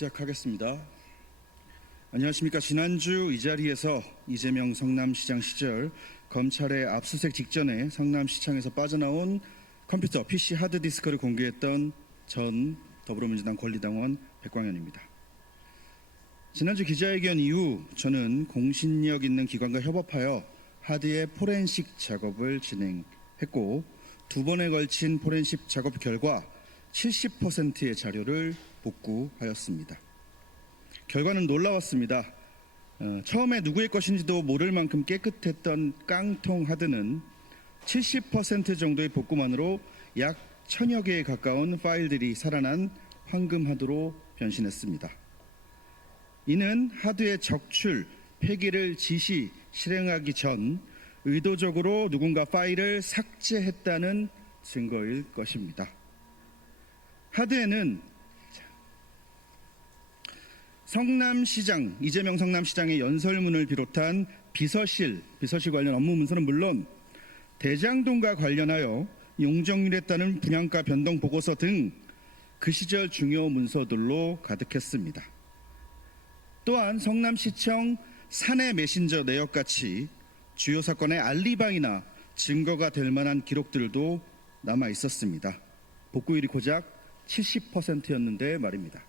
시작하겠습니다. 안녕하십니까. 지난주 이 자리에서 이재명 성남시장 시절 검찰의 압수수색 직전에 성남시청에서 빠져나온 컴퓨터 PC 하드디스크를 공개했던 전 더불어민주당 권리당원 백광현입니다. 지난주 기자회견 이후 저는 공신력 있는 기관과 협업하여 하드의 포렌식 작업을 진행했고, 두 번에 걸친 포렌식 작업 결과 70%의 자료를 복구하였습니다. 결과는 놀라웠습니다. 처음에 누구의 것인지도 모를 만큼 깨끗했던 깡통 하드는 70% 정도의 복구만으로 약 1000여 개에 가까운 파일들이 살아난 황금 하드로 변신했습니다. 이는 하드의 적출, 폐기를 실행하기 전 의도적으로 누군가 파일을 삭제했다는 증거일 것입니다. 하드에는 성남시장, 이재명 성남시장의 연설문을 비롯한 비서실 관련 업무 문서는 물론 대장동과 관련하여 용적률에 따른 분양가 변동 보고서 등 그 시절 중요 문서들로 가득했습니다. 또한 성남시청 사내 메신저 내역같이 주요 사건의 알리바이나 증거가 될 만한 기록들도 남아 있었습니다. 복구율이 고작 70%였는데 말입니다.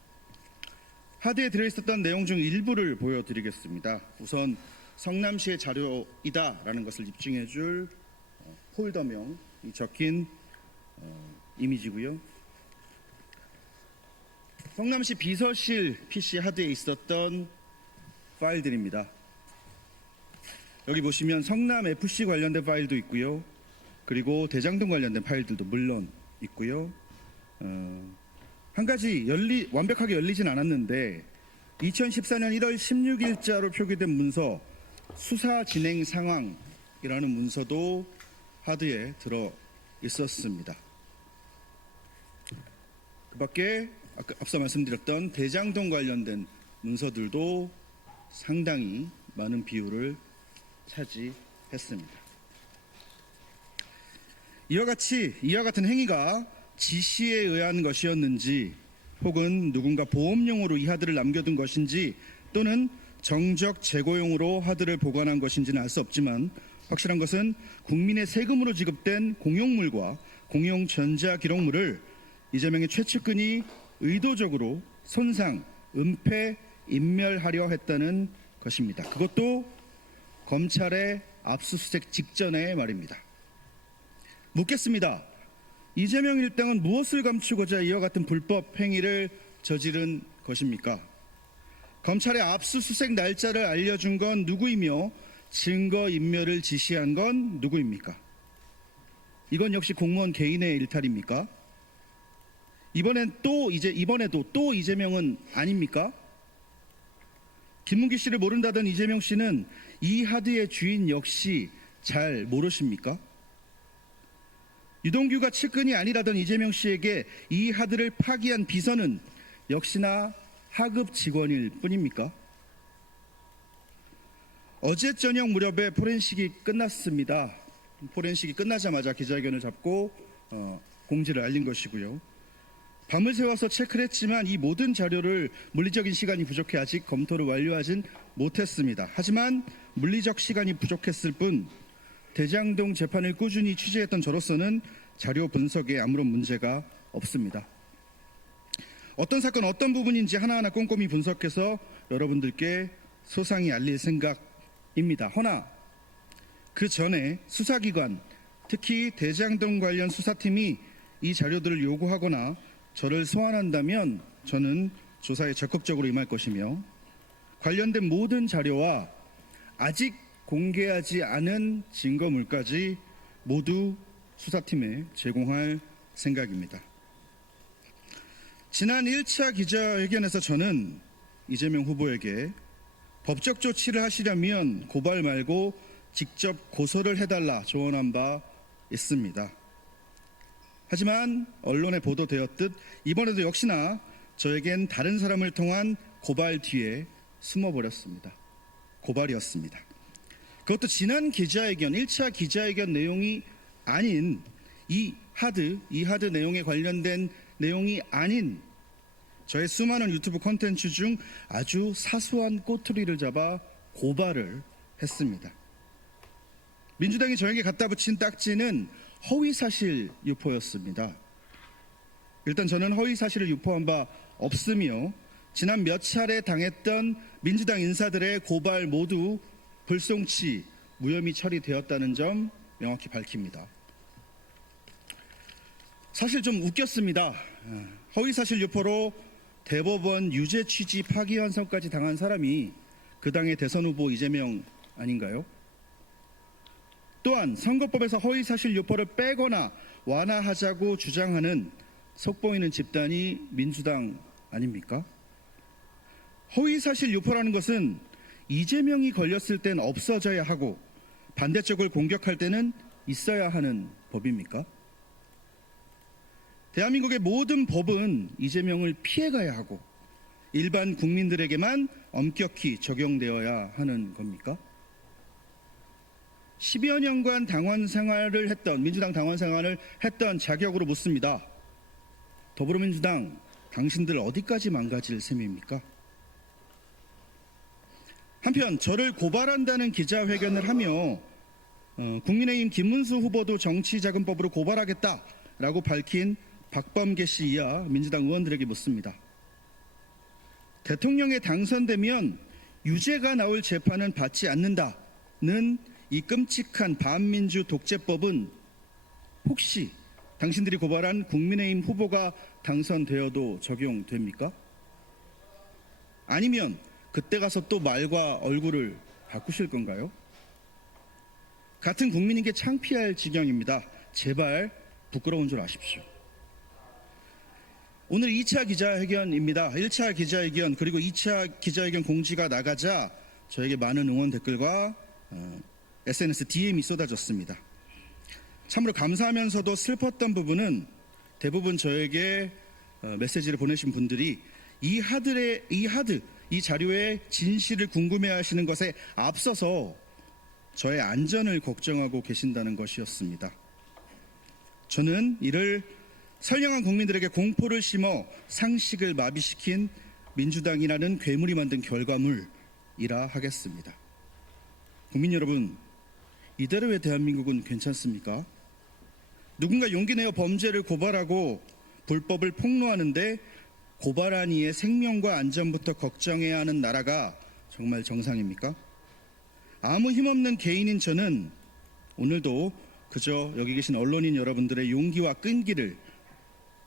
하드에 들어있었던 내용 중 일부를 보여드리겠습니다. 우선 성남시의 자료이다라는 것을 입증해줄 폴더명이 적힌 이미지고요. 성남시 비서실 PC 하드에 있었던 파일들입니다. 여기 보시면 성남FC 관련된 파일도 있고요. 그리고 대장동 관련된 파일들도 물론 있고요. 한 가지 완벽하게 열리진 않았는데 2014년 1월 16일자로 표기된 문서 수사 진행 상황이라는 문서도 하드에 들어 있었습니다. 그 밖에 앞서 말씀드렸던 대장동 관련된 문서들도 상당히 많은 비율을 차지했습니다. 이와 같은 행위가 지시에 의한 것이었는지, 혹은 누군가 보험용으로 이 하드를 남겨둔 것인지, 또는 정적 재고용으로 하드를 보관한 것인지는 알 수 없지만 확실한 것은 국민의 세금으로 지급된 공용물과 공용 전자기록물을 이재명의 최측근이 의도적으로 손상, 은폐, 인멸하려 했다는 것입니다. 그것도 검찰의 압수수색 직전의 말입니다. 묻겠습니다. 이재명 일당은 무엇을 감추고자 이와 같은 불법 행위를 저지른 것입니까? 검찰의 압수수색 날짜를 알려준 건 누구이며 증거인멸을 지시한 건 누구입니까? 이건 역시 공무원 개인의 일탈입니까? 이번에도 또 이재명은 아닙니까? 김문기 씨를 모른다던 이재명 씨는 이 하드의 주인 역시 잘 모르십니까? 유동규가 측근이 아니라던 이재명 씨에게 이 하드를 파기한 비서는 역시나 하급 직원일 뿐입니까? 어제 저녁 무렵에 포렌식이 끝났습니다. 포렌식이 끝나자마자 기자회견을 잡고 공지를 알린 것이고요. 밤을 새워서 체크를 했지만 이 모든 자료를 물리적인 시간이 부족해 아직 검토를 완료하진 못했습니다. 하지만 물리적 시간이 부족했을 뿐 대장동 재판을 꾸준히 취재했던 저로서는 자료 분석에 아무런 문제가 없습니다. 어떤 사건 어떤 부분인지 하나하나 꼼꼼히 분석해서 여러분들께 소상히 알릴 생각입니다. 허나 그 전에 수사기관, 특히 대장동 관련 수사팀이 이 자료들을 요구하거나 저를 소환한다면 저는 조사에 적극적으로 임할 것이며, 관련된 모든 자료와 아직 공개하지 않은 증거물까지 모두 수사팀에 제공할 생각입니다. 지난 1차 기자회견에서 저는 이재명 후보에게 법적 조치를 하시려면 고발 말고 직접 고소를 해달라 조언한 바 있습니다. 하지만 언론에 보도되었듯 이번에도 역시나 저에겐 다른 사람을 통한 고발 뒤에 숨어버렸습니다. 고발이었습니다. 그것도 지난 기자회견, 1차 기자회견 내용이 아닌 이 하드 내용에 관련된 내용이 아닌 저의 수많은 유튜브 콘텐츠 중 아주 사소한 꼬투리를 잡아 고발을 했습니다. 민주당이 저에게 갖다 붙인 딱지는 허위사실 유포였습니다. 일단 저는 허위사실을 유포한 바 없으며 지난 몇 차례 당했던 민주당 인사들의 고발 모두 불송치, 무혐의 처리되었다는 점 명확히 밝힙니다. 사실 좀 웃겼습니다. 허위사실 유포로 대법원 유죄 취지 파기환송까지 당한 사람이 그 당의 대선 후보 이재명 아닌가요? 또한 선거법에서 허위사실 유포를 빼거나 완화하자고 주장하는 속보이는 집단이 민주당 아닙니까? 허위사실 유포라는 것은 이재명이 걸렸을 땐 없어져야 하고 반대쪽을 공격할 때는 있어야 하는 법입니까? 대한민국의 모든 법은 이재명을 피해가야 하고 일반 국민들에게만 엄격히 적용되어야 하는 겁니까? 10여 년간 당원 생활을 했던, 민주당 당원 생활을 했던 자격으로 묻습니다. 더불어민주당, 당신들 어디까지 망가질 셈입니까? 한편 저를 고발한다는 기자회견을 하며 국민의힘 김문수 후보도 정치자금법으로 고발하겠다라고 밝힌 박범계 씨 이하 민주당 의원들에게 묻습니다. 대통령에 당선되면 유죄가 나올 재판은 받지 않는다는 이 끔찍한 반민주 독재법은 혹시 당신들이 고발한 국민의힘 후보가 당선되어도 적용됩니까? 아니면 그때 가서 또 말과 얼굴을 바꾸실 건가요? 같은 국민에게 창피할 지경입니다. 제발 부끄러운 줄 아십시오. 오늘 2차 기자회견입니다. 1차 기자회견 그리고 2차 기자회견 공지가 나가자 저에게 많은 응원 댓글과 SNS DM이 쏟아졌습니다. 참으로 감사하면서도 슬펐던 부분은 대부분 저에게 메시지를 보내신 분들이 이 자료의 진실을 궁금해하시는 것에 앞서서 저의 안전을 걱정하고 계신다는 것이었습니다. 저는 이를 선량한 국민들에게 공포를 심어 상식을 마비시킨 민주당이라는 괴물이 만든 결과물이라 하겠습니다. 국민 여러분, 이대로의 대한민국은 괜찮습니까? 누군가 용기 내어 범죄를 고발하고 불법을 폭로하는데 고발한 이의 생명과 안전부터 걱정해야 하는 나라가 정말 정상입니까? 아무 힘없는 개인인 저는 오늘도 그저 여기 계신 언론인 여러분들의 용기와 끈기를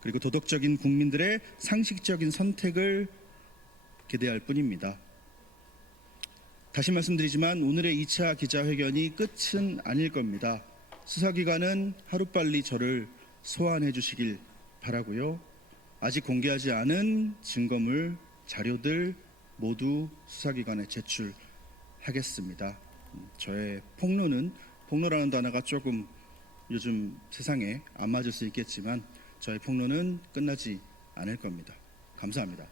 그리고 도덕적인 국민들의 상식적인 선택을 기대할 뿐입니다. 다시 말씀드리지만 오늘의 2차 기자회견이 끝은 아닐 겁니다. 수사기관은 하루빨리 저를 소환해 주시길 바라고요. 아직 공개하지 않은 증거물, 자료들 모두 수사기관에 제출하겠습니다. 저의 폭로라는 단어가 조금 요즘 세상에 안 맞을 수 있겠지만 저의 폭로는 끝나지 않을 겁니다. 감사합니다.